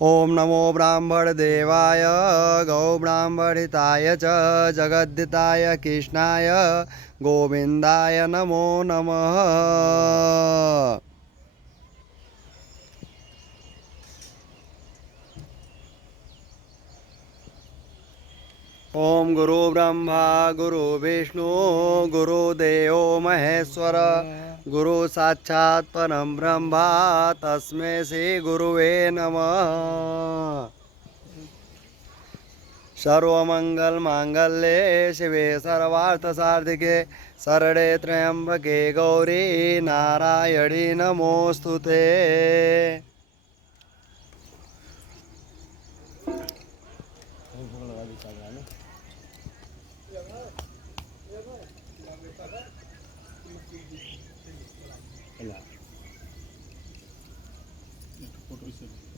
ओम नमो ब्राह्मणदेवाय गौ ब्राह्मणिताय च जगद्दिताय कृष्णाय गोविंदाय नमो नमः। ओम गुरु ब्रह्मा गुरु विष्णु गुरुदेव महेश्वर गुरु साक्षात् परम ब्रह्मा तस्मै श्री गुरुवे नमः। सर्वमंगल मांगल्ये शिवे सर्वार्थसाधिके शरणे त्र्यंबके गौरी नारायणी नमोस्तुते। फोटो